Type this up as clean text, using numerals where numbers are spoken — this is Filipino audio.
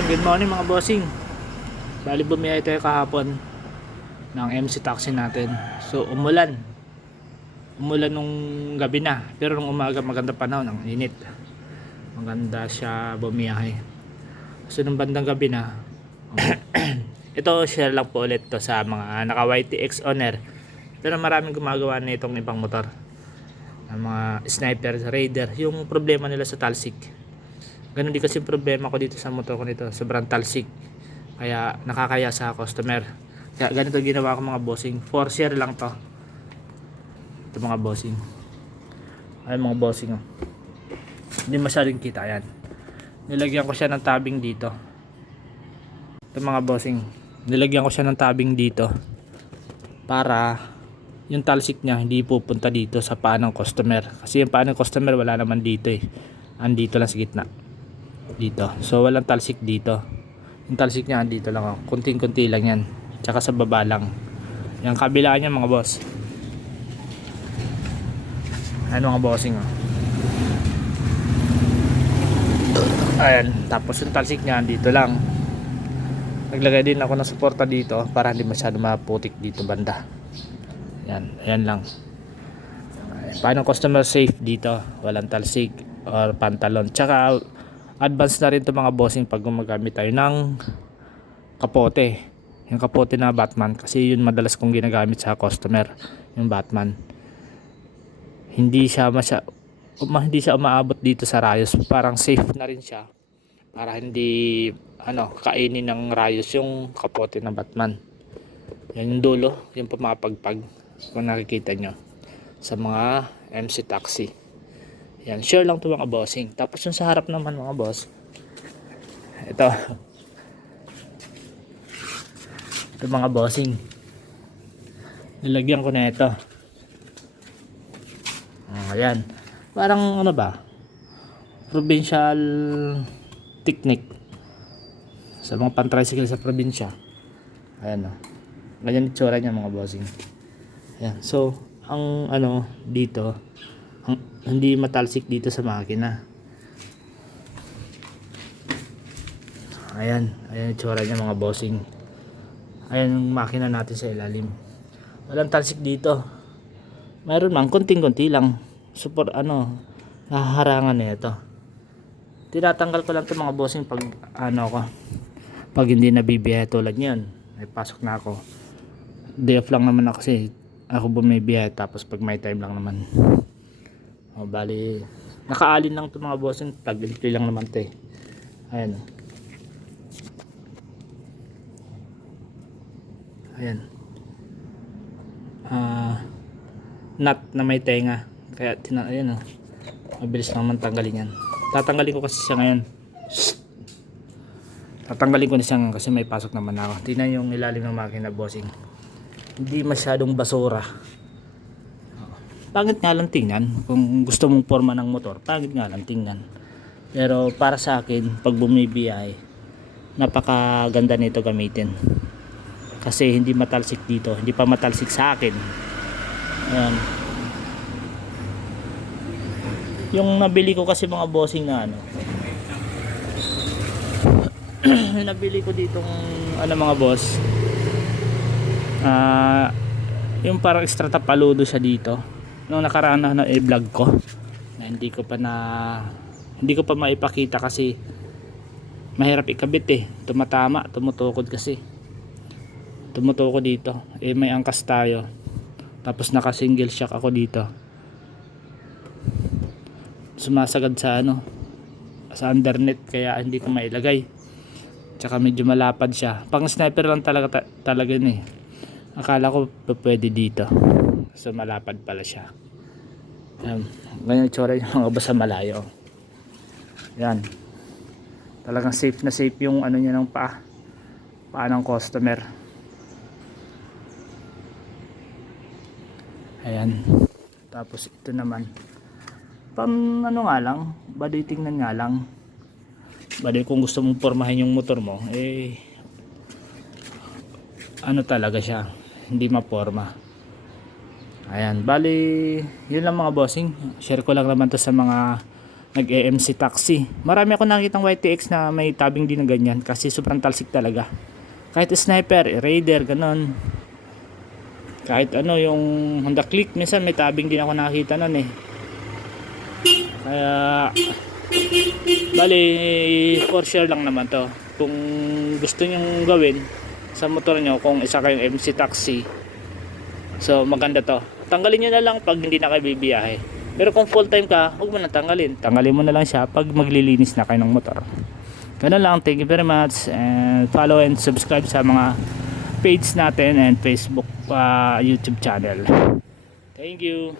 Good morning mga bossing. Bali bumiyay tayo kahapon ng MC taxi natin. So umulan. Umulan nung gabi na. Pero nung umaga maganda panahon, ang init. Maganda siya bumiyahe. So nung bandang gabi na, ito share lang po ulit to sa mga naka YTX owner. Pero maraming gumagawa na itong ibang motor. Ang mga sniper, raider. Yung problema nila sa talsik. Ganun din kasi problema ko dito sa motor ko nito. Sobrang talsik. Kaya nakakaya sa customer. Kaya ganito ginawa ko mga bossing. 4 share lang to. Ito mga bossing. Ay mga bossing oh. Hindi masyadong kita yan. Nilagyan ko siya ng tabing dito. Ito mga bossing. Nilagyan ko siya ng tabing dito. Para yung talsik niya hindi pupunta dito sa paa ng customer. Kasi yung paa ng customer wala naman dito eh. Andito lang sa gitna. Dito. So walang talsik dito. Yung talsik niya dito lang oh. Kunting-kunti lang yan. Tsaka sa baba lang. Yung kabila niya mga boss. Ano mga bossing oh. Ayan. Tapos yung talsik niya dito lang. Naglagay din ako ng suporta dito para hindi masyado maputik dito banda. Ayan. Ayan lang. Paano customer safe dito? Walang talsik or pantalon. Tsaka advance na rin to mga bossing pag gumagamit tayo ng kapote. Yung kapote na Batman kasi yun madalas kong ginagamit sa customer, yung Batman. Hindi siya umaabot dito sa rayos. Parang safe na rin siya para hindi kainin ng rayos yung kapote na Batman. Yan yung dulo, yung pumapagpag kung nakikita nyo sa mga MC taxi. Yan, share lang to mga bossing. Tapos yung sa harap naman mga boss. Ito mga bossing. Nilagyan ko na ito. Ayan. Parang ano ba? Provincial technique. Sa mga pan-tricycle sa probinsya. Ayan o. Ganyan itsura niya mga bossing. Ayan. So, ang dito, hindi matalsik dito sa makina. Ayan yung itsura niya mga bossing. Ayan yung makina natin sa ilalim. Walang talsik dito. Mayroon man konting-konti lang. Support nahaharangan na ito. Tinatanggal ko lang ito mga bossing pag pag hindi nabibiyahe tulad niyan. May pasok na ako. Day off lang naman ako kasi ako bumibiyahe tapos pag may time lang naman. Bali nakaalin lang ito mga bossing. Tag-entry lang naman ito eh. Ayan. Ayan. Nut na may tenga. Kaya ayan oh. Mabilis naman tanggalin yan. Tatanggalin ko kasi siya ngayon. Tatanggalin ko na siya ngayon kasi may pasok naman ako. Tingnan yung ilalim ng makina bossing. Hindi masyadong basura. Pangit nga lang tingnan. Kung gusto mong forma ng motor, pangit nga lang tingnan. Pero para sa akin, pag bumibiyahe, napakaganda nito gamitin. Kasi hindi matalsik dito. Hindi pa matalsik sa akin. Ayan. Yung nabili ko kasi mga bossing na nabili ko ditong mga boss. Yung parang extra tapaludo siya dito. Nung nakaraan na i-vlog ko na hindi ko pa maipakita kasi mahirap ikabit eh. Tumutukod kasi. Tumutukod dito. May angkas tayo. Tapos naka single shock ako dito. Sumasagad sa sa undernet kaya hindi ko mailagay. Tsaka medyo malapad siya. Pang sniper lang talaga eh. Akala ko pwede dito. So malapad pala siya. Ganyan itsura yung mga basa malayo. Yan. Talagang safe na safe yung niya ng paa ng customer. Ayan. Tapos ito naman. Nga lang. Baday tingnan nga lang. Baday kung gusto mong pormahin yung motor mo. Talaga siya. Hindi maporma. Ayan, bali yun lang mga bossing. Share ko lang naman to sa mga nag-MC taxi. Marami ako nakitang YTX na may tabing din na ganyan kasi sobrang talsik talaga. Kahit sniper, raider, ganon. Kahit ano yung Honda Click, minsan may tabing din ako nakita nun eh. Kaya bali for sure lang naman to. Kung gusto nyong gawin sa motor nyo, kung isa kayong MC taxi, so maganda to. Tanggalin nyo na lang pag hindi na kayo bibiyahe. Pero kung full time ka, huwag mo na tanggalin. Tanggalin mo na lang siya pag maglilinis na kayo ng motor. Ganun lang. Thank you very much. And follow and subscribe sa mga page natin and Facebook, YouTube channel. Thank you.